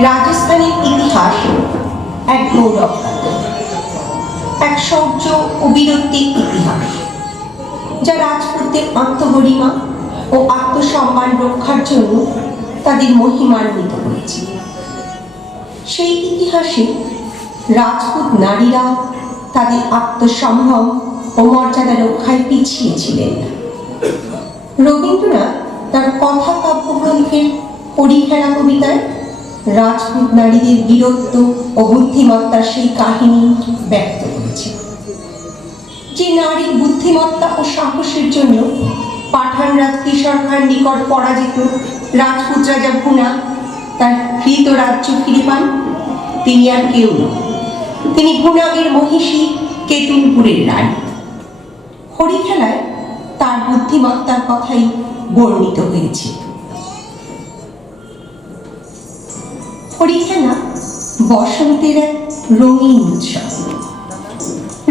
রাজস্থানের ইতিহাস এক গৌরব, এক শৌর্য ও বীরত্বের ইতিহাস, যা রাজপুতদের আত্মগরিমা ও আত্মসম্মান রক্ষার জন্য তাদের মহিমান্বিত করেছে। সেই ইতিহাসে রাজপুত নারীরা তাদের আত্মসম্ভ্রম ও মর্যাদা রক্ষায় পিছিয়ে ছিলেন না। রবীন্দ্রনাথ তার কথা কাব্যগ্রন্থের পরিখেলা কবিতায় রাজপুত নারীদের বীরত্ব ও বুদ্ধিমত্তার সেই কাহিনী ব্যক্ত করেছে। যে নারীর বুদ্ধিমত্তা ও সাহসের জন্য পাঠানরাজ কিশোর খাঁর নিকট পরাজিত রাজপুত রাজা ভুনা তার হৃত রাজ্য ফিরে পান, তিনি আর কেউ নন, তিনি ভুনাগের মহিষী কেতুনপুরের রানী। হরিখেলায় তার বুদ্ধিমত্তার কথাই বর্ণিত হয়েছে। হরিখেলা বসন্তের এক রঙিন উৎসব।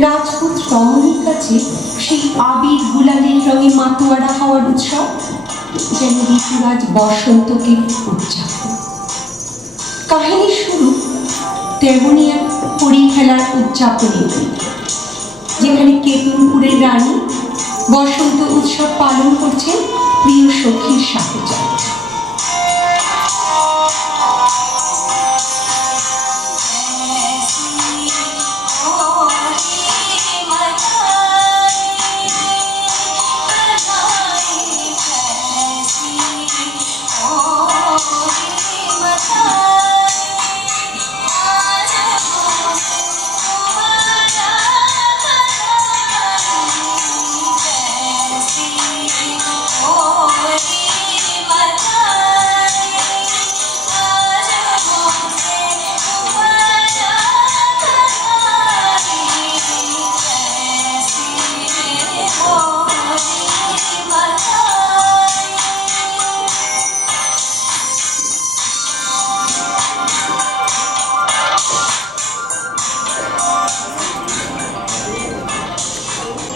রাজপুত রমণীর কাছে সেই আবির গুলালের রঙে মাতোয়ারা হওয়ার উৎসব যেন ঋতুরাজ বসন্তকে উদযাপন। কাহিনীর শুরু তেমনই এক হরিখেলার উদযাপনের দিন, যেখানে কেতুনপুরের রানী বসন্ত উৎসব পালন করছেন প্রিয় সখীর সাহচর্যে।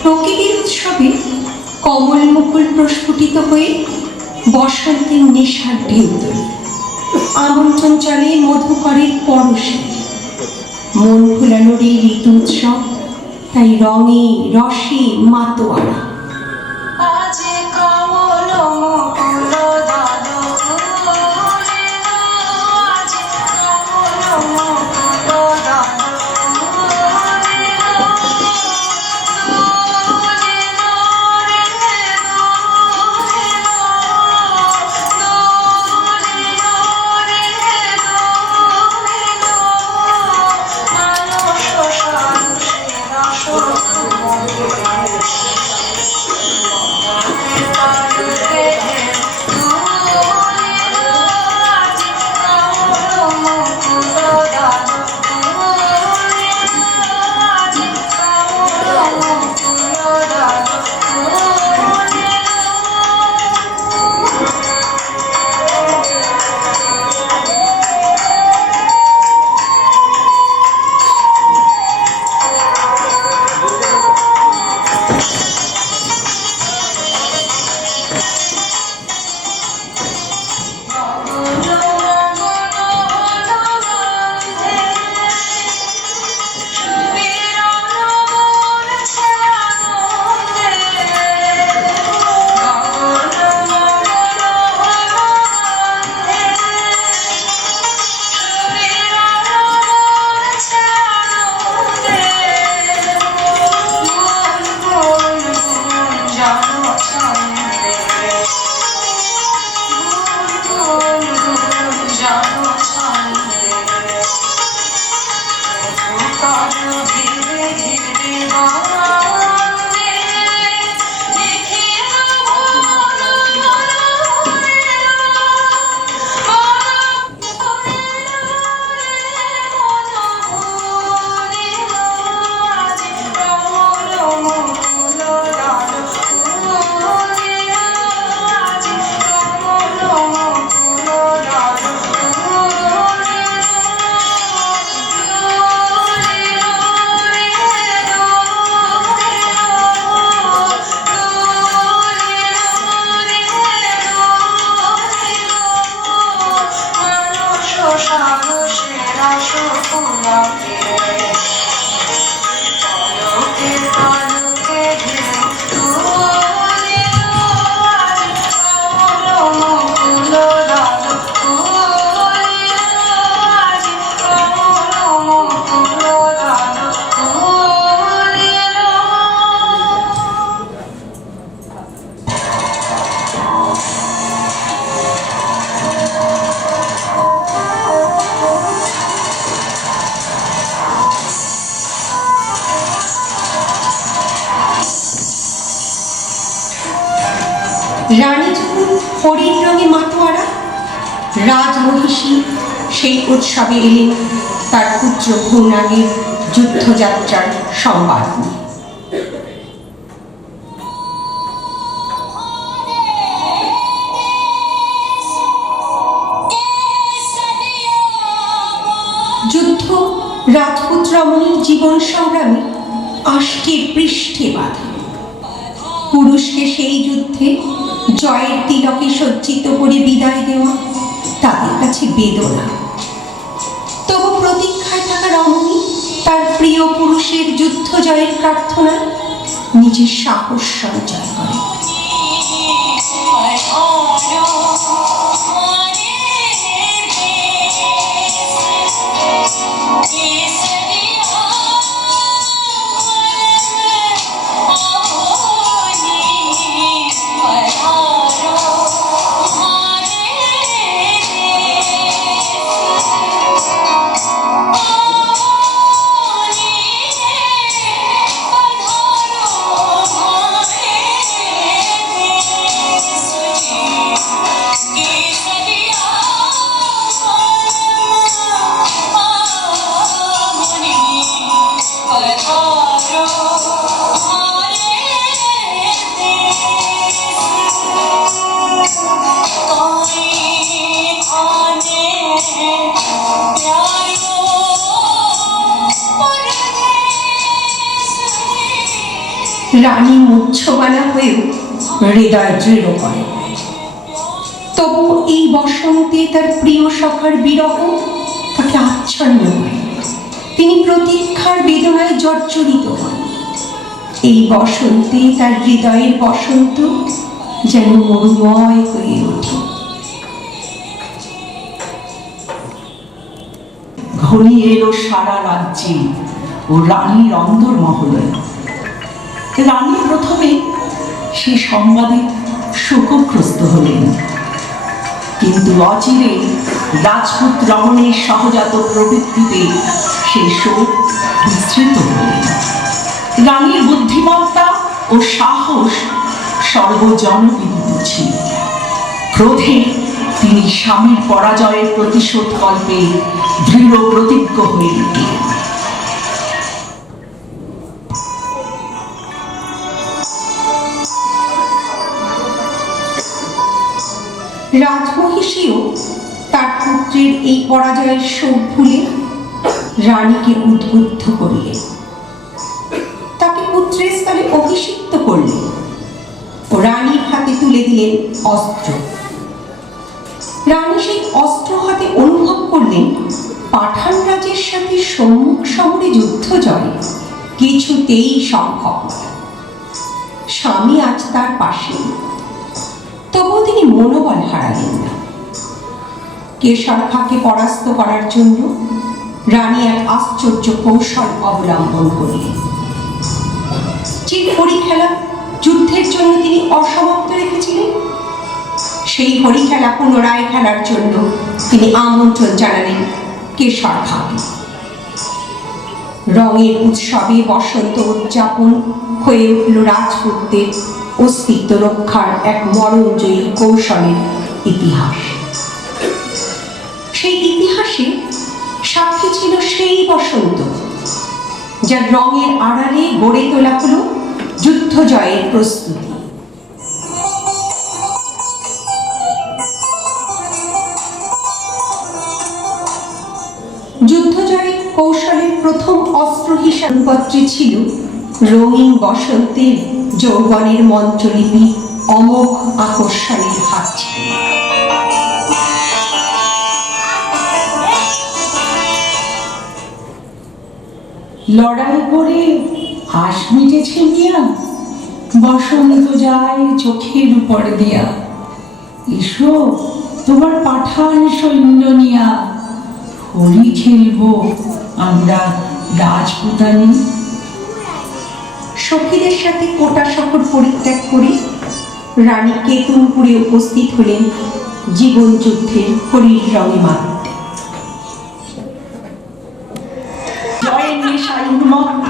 প্রকৃতির উৎসবে কমল মুকুল প্রস্ফুটিত হয়ে বসন্তের নেশার ঢেউ তোলে। আমন্ত্রণ চলে মধুকরের পরশে। মন ভুলানোর এই ঋতু উৎসব তাই রঙে রসে মাতোয়ারা। রানী যখন হরিণ রঙে মাতোয়ারা, রাজমহিষী সেই উৎসবে এলেন তার পুত্র পূর্ণাঙ্গের যুদ্ধযাত্রার সংবাদ নিয়ে। যুদ্ধ রাজপুত রমণীর জীবন সংগ্রামে আষ্টে পৃষ্ঠে বাঁধা। পুরুষকে সেই যুদ্ধে জয়ের তিলকে সজ্জিত করে বিদায় দেওয়া তাদের কাছে বেদনা। তবু প্রতীক্ষায় থাকা রমণী তার প্রিয় পুরুষের যুদ্ধ জয়ের প্রার্থনায় নিজের সাহস সঞ্চয় করে। রানী মূর্ছবানা হয়েও হৃদয় দৃঢ় করে। তবু এই বসন্তে তার প্রিয় সখার বিরহ তাকে আচ্ছন্ন হয়। তিনি প্রতীক্ষার বেদনায় জর্জরিত হন। এই বসন্তে তার হৃদয়ের বসন্ত যেন মরুময় হয়ে ওঠে। ঘনিয়ে এলো সারা রাজ্যে ও রানীর অন্দরমহলে। রানী প্রথমে সে সংবাদে শোকগ্রস্ত হলেন, কিন্তু অচিরে রাজপুত রমণীর সহজাত প্রবৃত্তিতে সেই শোক বিস্তৃত হলেন। রানীর বুদ্ধিমত্তা ও সাহস সর্বজনবিদিত ছিল। ক্রোধে তিনি স্বামীর পরাজয়ের প্রতিশোধ কল্পে দৃঢ় প্রতিজ্ঞ হয়ে উঠলেন। রাজমহিষীও তার পুত্রের এই পরাজয়ের শোক ভুলে রানীকে উদ্বুদ্ধ করলেন, তাকে পুত্রের স্থলে অভিষিক্ত করলেন ও রানীর হাতে তুলে দিলেন অস্ত্র। রানী সেই অস্ত্র হাতে অনুভব করলেন পাঠান রাজের সাথে সম্মুখ সমরে যুদ্ধ জয় কিছুতেই সম্ভব নয়। স্বামী আজ তার পাশে, তবুও তিনি মনোবল হারালেন না। কেশর খাঁকে পরাস্ত করার জন্য রানী এক আশ্চর্য কৌশল অবলম্বন করলেন। যে হরি খেলা যুদ্ধের জন্য তিনি অসমাপ্ত রেখেছিলেন, সেই হরি খেলা পুনরায় খেলার জন্য তিনি আমন্ত্রণ জানালেন কেশর খাঁকে। রঙের উৎসবে বসন্ত উদযাপন হয়ে উঠল রাজপুতদের অস্তিত্ব রক্ষার এক মরণজয়ী কৌশলের ইতিহাস। সেই ইতিহাসে সাক্ষী ছিল সেই বসন্ত, যার রঙের আড়ালে গড়ে তোলা হলো যুদ্ধ জয়ের প্রস্তুতি। যুদ্ধ জয়ের কৌশলের প্রথম অস্ত্র হিসাবপত্রে ছিল রঙিন বসন্তের যৌবনের মন্ত্রলিপি অমোঘ আকর্ষণের হাত। লড়াই করে আশ মিটেছে মিয়া, বসন্ত যায় চোখের উপর দিয়া। এসো তোমার পাঠান সৈন্য নিয়া, হোলি খেলবো আমরা রাজপুতানি। সখীদের সাথে কোটা শহর পরিত্যাগ করে রানী কেতুনপুরে উপস্থিত হলেন জীবন যুদ্ধের হরির রঙে মাততে। জয়ের নেশায় উন্মত্ত,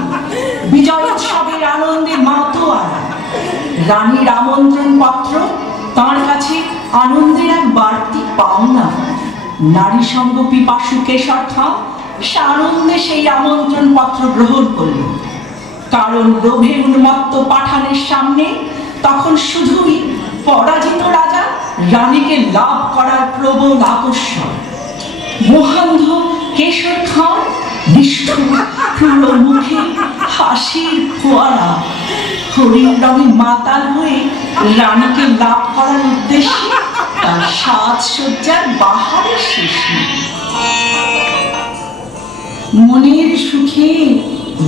বিজয় উৎসবের আনন্দে মাতোয়ারা। রানীর আমন্ত্রণ পত্র তাঁর কাছে আনন্দের এক বাড়তি পাওনা। নারী সঙ্গ পিপাসু কেশরথা সানন্দে সেই আমন্ত্রণ পত্র গ্রহণ করল। কারণ লোভে উন্মত্ত পাঠানের সামনে তখন শুধুই পরাজিত রাজা রানীকে লাভ করার প্রবল আকর্ষণ। মোহান্ধ কেশর খান নিষ্ঠুর পুরো মুখে হাসির ফোয়ারা, হরির রঙে মাতাল হয়ে রানীকে লাভ করার উদ্দেশ্যে তার সাজসজ্জার বাহারের শেষ নেই। মনের সুখে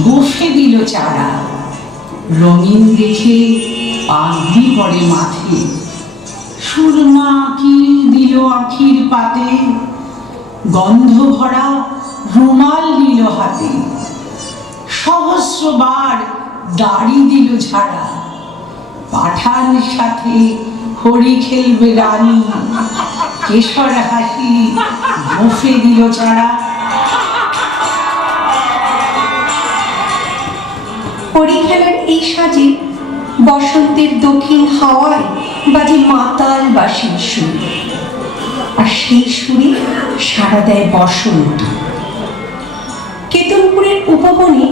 গোফে দিল চারা, রঙিন দেখে পাগড়ি পড়ে মাথে। সুরমা কি দিল আখির পাতে, গন্ধ ভরা রুমাল নিল হাতে। সহস্রবার দাড়ি দিল ঝাড়া, পাঠান সাথে হরি খেলবে রানী। কেশর হাসি গোফে দিল চারা। হরি খেলার এই সাজে বসন্তের দক্ষিণ হাওয়ায় বাজে মাতাল বাঁশির সুর, আর সেই সুরে সাড়া দেয় বসন্ত। কেতনপুরের উপবনে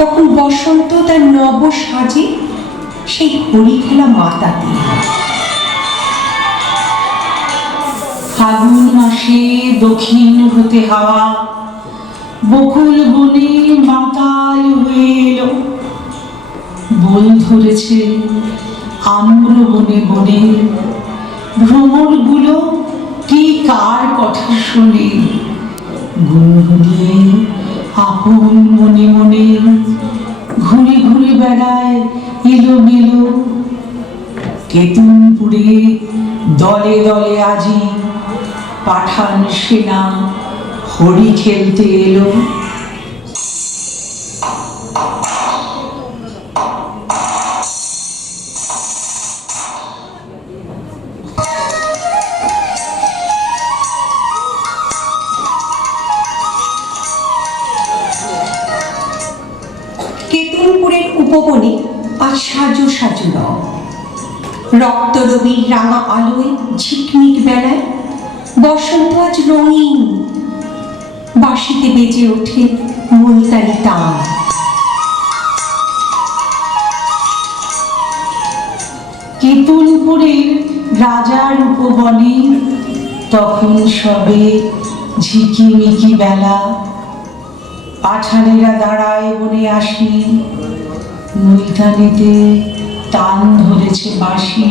তখন বসন্ত তার নব সাজে সেই হরি খেলা মাতাতে। ফাগুন মাসে দক্ষিণ হতে হাওয়া বকুল বনে মাতাল হয়ে এলো। বল ধরেছে আম্র বনে বনে, ভ্রমরগুলো কি কার কথা শোনে। গুনগুনিয়ে আপন মনে মনে ঘুরে ঘুরে বেড়ায় এলো মেলো। কেতুনপুরে দলে দলে আজি পাঠান সেনা হরি খেলতে এলো। কেতুনপুরের উপবনে আজ সাজো সাজো রং, রক্তরবির রাঙা আলোয় ঝিকমিক বেলায় বসন্ত আজ রঙিন। বাঁশিতে বেজে ওঠে মুলতানি তান। কেতুনপুরের রাজার উপবনে তখন সবে ঝিকিমিকি বেলা। পাঠানেরা দাঁড়ায় বনে আসি, মুলতানিতে টান ধরেছে বাঁশি।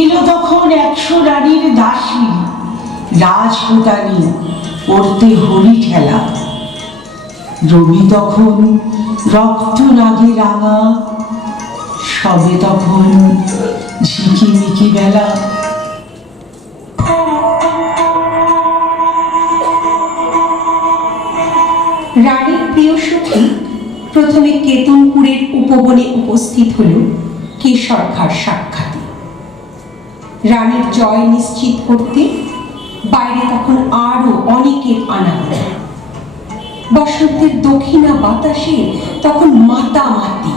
এলো তখন 100 রানীর দাসী রাজপুতানি করতে হরি খেলা। রবি তখন রক্ত রাগে রাঙা, সবে তখন ঝিকিমিকি বেলা। রানীর প্রিয় সখী প্রথমে কেতুনপুরের উপবনে উপস্থিত হল কেশরখার সাক্ষাতে। রানীর জয় নিশ্চিত করতে বাইরে তখন আরো অনেকের আনাগোনা। বসন্তের দক্ষিণা বাতাসে তখন মাতামাতি।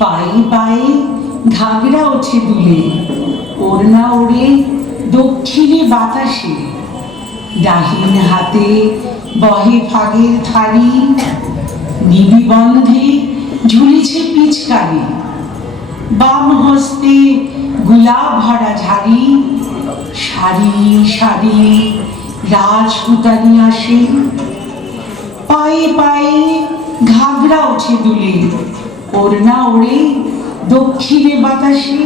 পায়ে পায়ে ঘাগরা ওঠে দুলে, ওড়না ওড়ে দক্ষিণে বাতাসে। ডাহিন হাতে বহে ফাগের থালি, নিবিবন্ধে ঝুলিছে পিচকারি। বাম হস্তে গোলাপ ভরা ঝাড়ি, সারি সারি রাজপুতানি আসে। পায়ে পায়ে ঘাগরা ওঠে দুলে, ওড়না ওড়ে দক্ষিণে বাতাসে।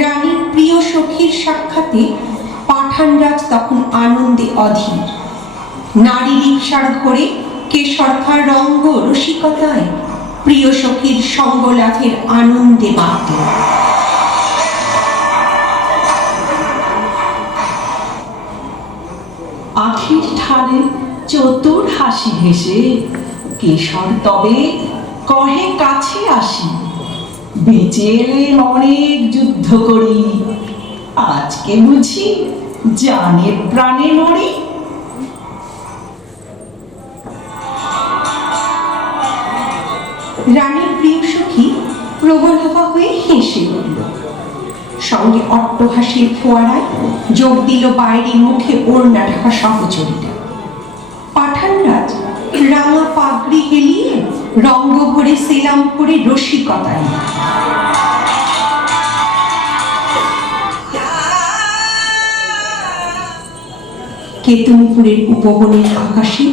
রানীর প্রিয় সখীর সাক্ষাতে পাঠানরাজ তখন আনন্দে অধীর। নারী রিকশার ঘোরে কেশরখার রঙ্গ রসিকতায় প্রিয় সখীর সঙ্গ লাভের আনন্দে মাত। আখির ঠানে চতুর হাসি হেসে কেশর তবে কহে কাছে আসি, বেঁচে এলেন অনেক যুদ্ধ করি, আজকে বুঝি জানে প্রাণে মরি। রানীর প্রিয় সখী প্রবলভা হয়ে হেসে উঠল। সঙ্গে অট্টহাসির ফোয়ারায় যোগ দিল বাইরের মুখে ওড়না ঢাকা সহচরীরা। পাঠানরাজ রাঙা পাগড়ি হেলিয়ে রঙ্গ ভরে সেলাম করে রসিকতায়। কেতনপুরের উপবনের আকাশে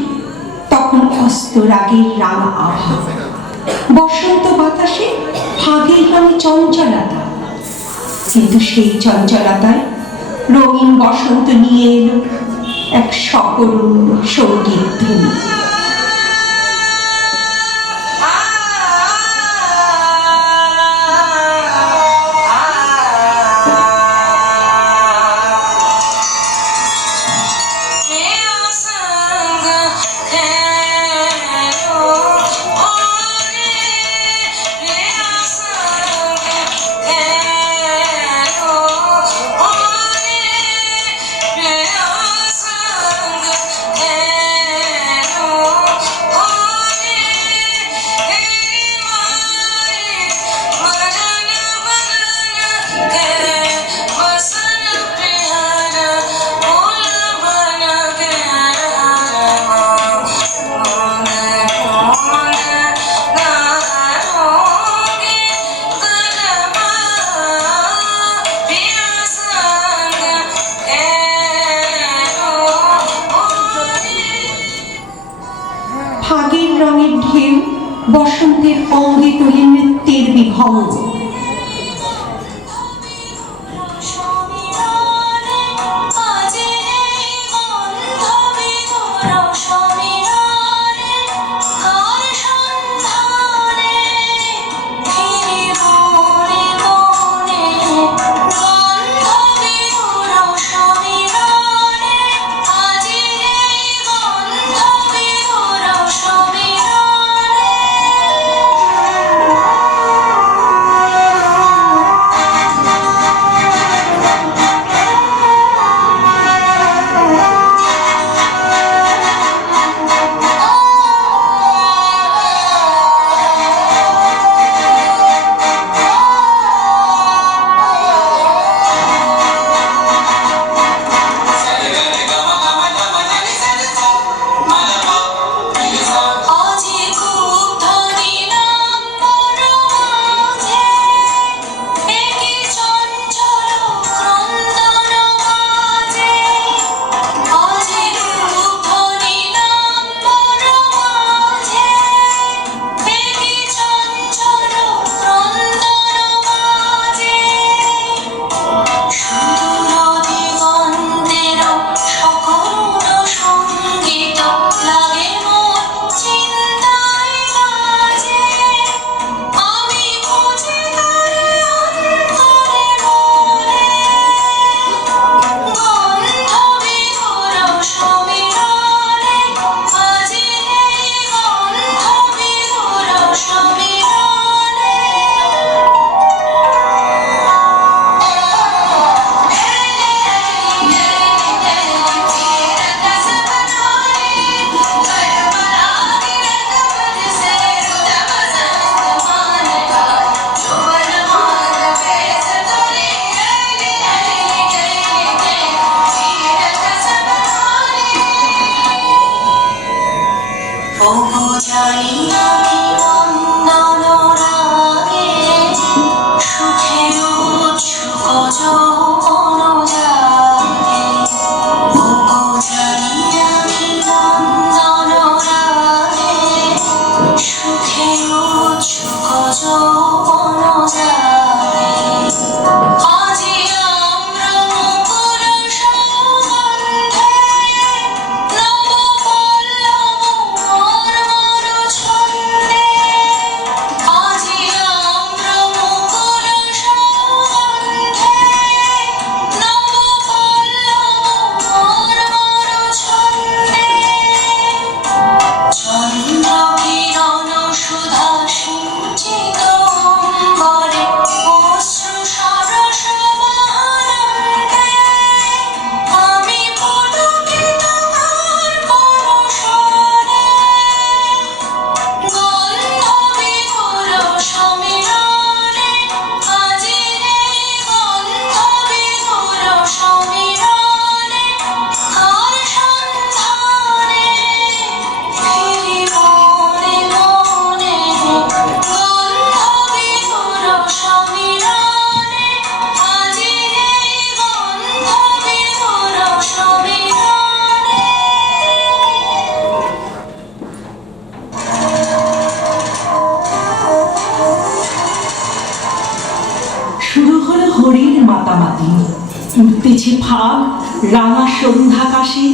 তখন অস্ত রাগের রাঙা আভা, বসন্ত বাতাসে ফাগের রঙে চঞ্চলতা। কিন্তু সেই চঞ্চলতায় রঙিন বসন্ত নিয়ে এলো এক সকরুণ সঙ্গীত ধ্বনি। ফাগের রঙের ঢেউ বসন্তের অঙ্গে তোলে নৃত্যের বিভঙ্গ। সুখে ফুটেছে ফাগ রাঙা সন্ধ্যাকাশে,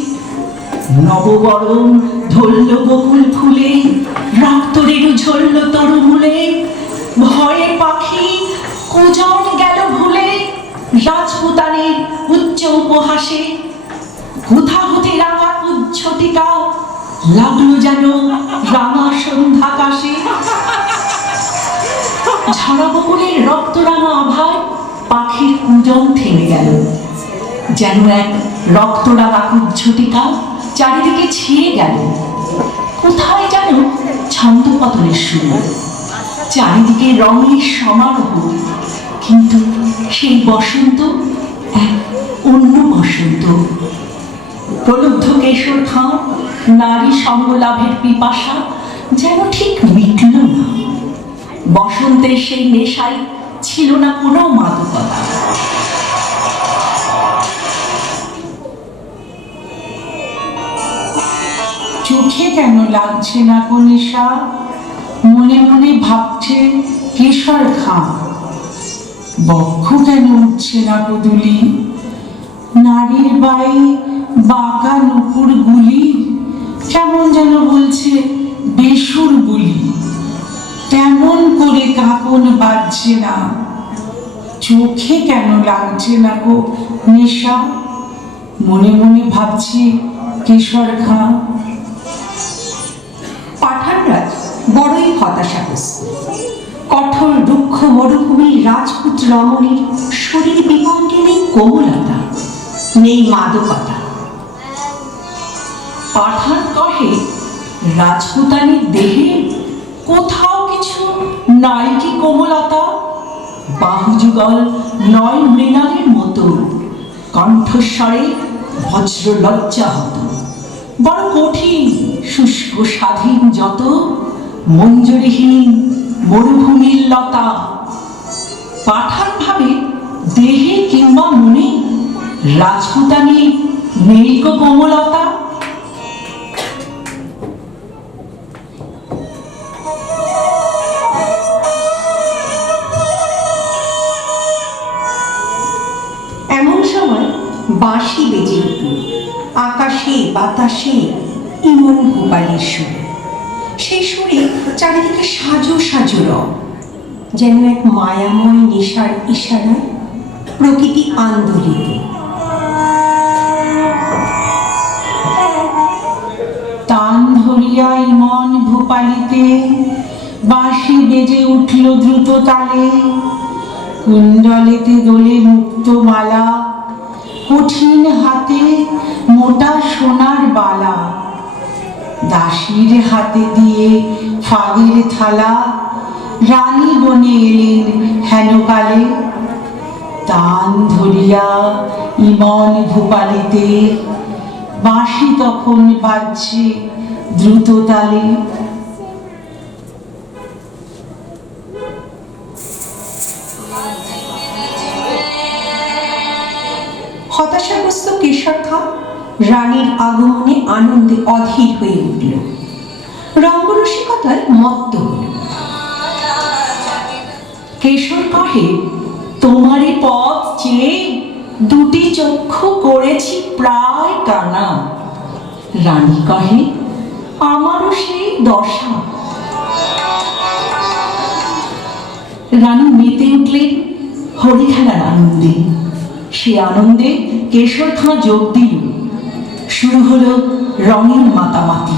নববরণ ধরল বকুল ফুলে, রক্ত রেণু ঝরল তরুমূলে, ভয়ে পাখি কুজন গেল ভুলে, রাজপুতানের উচ্চ উপহাসে, কোথা হতে রাঙা উচ্ছটিকা লাগলো যেন রাঙা সন্ধ্যাকাশে। ঝরা বকুলের রক্তরাঙা আভায় পাখির কুজন থেমে গেল, যেন এক রক্তরাঙা কুজ্ঝটিকা চারিদিকে ছিঁড়ে গেল। কোথায় যেন ছন্দপতনের সুর, চারিদিকে রঙের সমারোহ, কিন্তু সেই বসন্ত এক অন্য বসন্ত। প্রলুব্ধ কেশর খাঁ নারী সঙ্গ লাভের পিপাসা যেন ঠিক মিটল না। বসন্তের সেই নেশায় ছিল না কোনো মাদকতা। চোখে কেন লাগছে না গো নেশা, মনে মনে ভাবছে কেশর খাঁ। বক্ষ কেন উঠছে না গো দুলি, নারীর বাই বাঁকা নুপুর গুলি কেমন যেন বলছে বেসুর বুলি। তেমন করে কাঁপন বাজছে না, চোখে কেন লাগছে না গো নেশা, মনে মনে ভাবছি কেশর খাঁ। পাঠানরাজ বড়ই হতাশাগ্রস্ত। কঠোর রুক্ষ মরুভূমির রাজপুত রমণীর শরীর বিভঙ্গে নেই কোমলতা, নেই মাদকতা। পাঠান কহে, রাজপুতানির দেহে কোথাও কিছু নাই কি কোমলতা? বাহুযুগল নয় মৃণালের মতো, কণ্ঠস্বরে বজ্র লজ্জা হতো। বড় কঠিন শুষ্ক স্বাধীন যত, মঞ্জুরিহীন মরুভূমির লতা। পাঠান ভাবে দেহে কিংবা মনে রাজপুতানি নেই গো কোমলতা। এমন সময় বাঁশি বেজে উঠল, আকাশে বাতাসে ইমন ভূপালের সুর। সেই সুরে চারিদিকে সাজো সাজো রং, যেন এক মায়াময় নেশার ইশারায় প্রকৃতি আন্দোলিত। তান ধরিয়া ইমন ভূপালিতে বাঁশি বেজে উঠল দ্রুত তালে। কুণ্ডলেতে দোলে মুক্ত মালা, কঠিন হাতে মোটা সোনার বালা। দাসীর হাতে দিয়ে ফাগের থালা, রানী বনে এলেন হেনকালে। তান ধরিয়া ইমন ভূপালিতে বাঁশি তখন বাজছে দ্রুত তালে। হতাশাগ্রস্ত কেশর খাঁ রানীর আগমনে আনন্দে অধীর হয়ে উঠল, রঙ্গরসিকতায় মত্ত হল। কেশর কহে, তোমারই পথ চেয়ে দুটি চক্ষু করেছি প্রায় কানা। রানী কহে, আমারও সেই দশা। রানী মেতে উঠলেন হরিখেলার আনন্দে। সে আনন্দে কেশর খাঁ যোগ দিল। শুরু হলো রঙের মাতামাতি।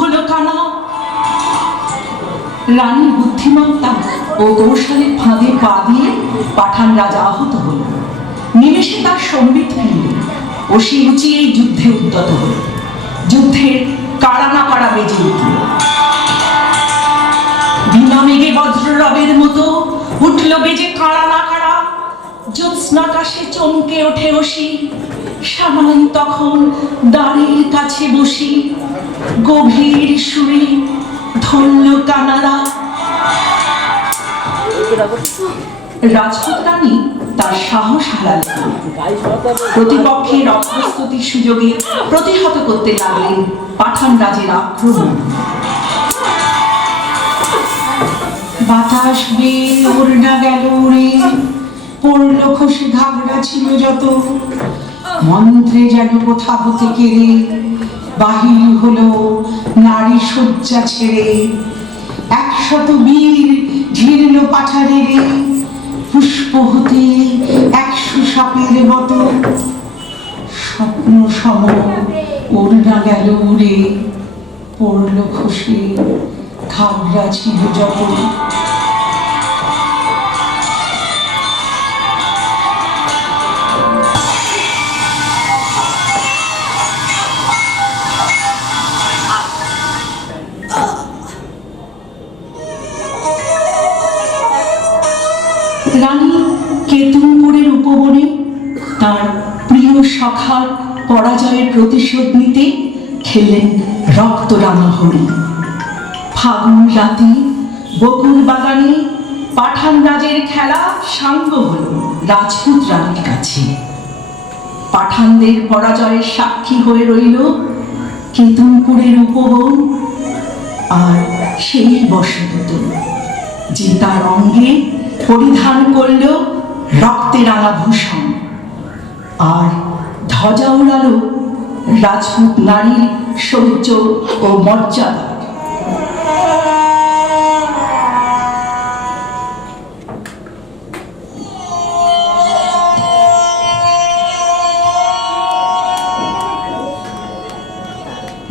হলো কানা। রানীর বুদ্ধিমত্তা ও কৌশলের ফাঁদে পা দিয়ে পাঠান রাজা আহত হল। নিমেষে তার সম্বিত ফিরল ও সে উঁচিয়ে যুদ্ধে উদ্যত হল। যুদ্ধের কাড়া না কাড়া বেজে উঠল। বিনা মেঘে বজ্ররবের মতো উঠল বেজে কাড়া না কাড়া। জ্যোৎস্নাকাশে চমকে ওঠে অসি, শ্যামাই তখন দ্বারের কাছে বসি। গভীর সুরে ধরল কানারা। রাজপুত রানী তার সাহস হারালেন। প্রতিপক্ষের অপ্রস্তুতির সুযোগে প্রতিহত করতে লাগলেন পাঠান রাজের আক্রমণ। বাতাস বেয়ে ওড়না গেল উড়ে, পড়ল খসে ঘাগড়া ছিল যত। মন্ত্রে যেন কোথা হতে কেড়ে বাহির হলো নারী শয্যা ছেড়ে। 100 বীর ঝিরল পাঠারেরে, পুষ্প হতে 100 সাপের মতো। স্বপ্ন সম ওড়না গেল উড়ে, পড়ল খসে ঘাগড়া ছিল যত। রানী কেতুনপুরের উপবনে তার প্রিয় সখার পরাজয়ের প্রতিশোধ নিতে খেললেন রক্তরাঙা হরি। ফাগুন রাতে বকুল বাগানে পাঠান রাজের খেলা সাঙ্গ হল রাজপুত রানীর কাছে। পাঠানদের পরাজয়ের সাক্ষী হয়ে রইল কেতুনপুরের উপবন আর সেই বসন্ত, যে তার অঙ্গে পরিধান করল রক্তে রাঙা ভূষণ আর ধ্বজা উড়ালো রাজপুত নারীর শৌর্য ও মর্যাদা।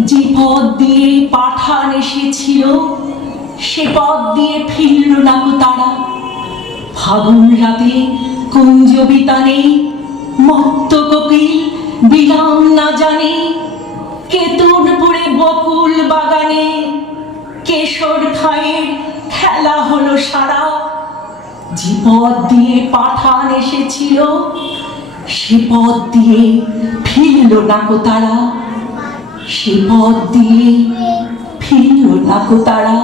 যে পথ দিয়ে পাঠান এসেছিল সে পথ দিয়ে ফিরল না কো তারা। ফাগুন রাতে কুঞ্জ বিতানে মত্ত কোকিল বিরাম না জানে। কেতুনপুরে বকুল বাগানে কেশর খায়ের খেলা হলো সারা। যে পথ দিয়ে পাঠান এসেছিল সে পথ দিয়ে ফিরল না কো তারা। সে পথ দিয়ে ফিরল না কো তারা।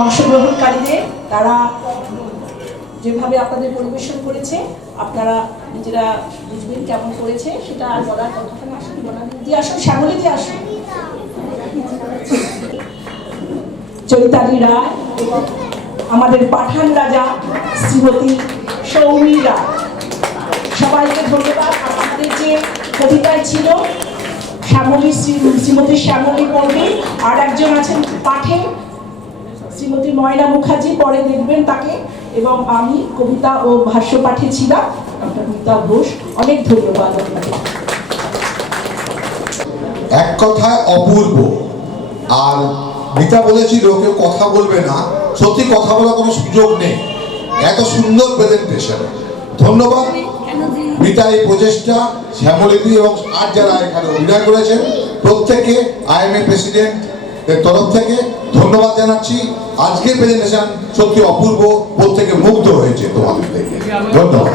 অংশগ্রহণকারীদের, তারা যেভাবে আপনাদের পরিবেশন করেছে আপনারা নিজেরা বুঝবেন কেমন করেছে, সেটা আর বলার কথা না। আসুন বলার দিয়ে আসুন, শ্যামলীতে আসুন। চৈতালি রায় এবং আমাদের পাঠান রাজা শ্রীমতী সৌমি রায়, সবাইকে ধন্যবাদ। আমাদের যে কবিতায় ছিল শ্যামলী, শ্রীমতী শ্যামলী পণ্ডিত, আর একজন আছেন পাঠে শ্রীমতী ময়না মুখার্জি, পরে দেখবেন তাকে, এবং আমি কবিতা ও ভাষ্য পাঠে ছিলাম ডক্টর মিতা ঘোষ। অনেক ধন্যবাদ আপনাকে। এক কথায় অপূর্ব। আর মিতা বলেছিল কেউ কথা বলবে না, সত্যি কথা বলার কোনো সুযোগ নেই, এত সুন্দর প্রেজেন্টেশন। ধন্যবাদ মিতা, এই প্রচেষ্টা শ্যামলীদি এবং আর যারা এখানে অভিনয় করেছেন প্রত্যেকে IMA প্রেসিডেন্ট তরফ থেকে ধন্যবাদ জানাচ্ছি। আজকের প্রেজেন্টেশন সত্যি অপূর্ব, প্রত্যেকে মুগ্ধ হয়েছে তোমাদের থেকে। ধন্যবাদ।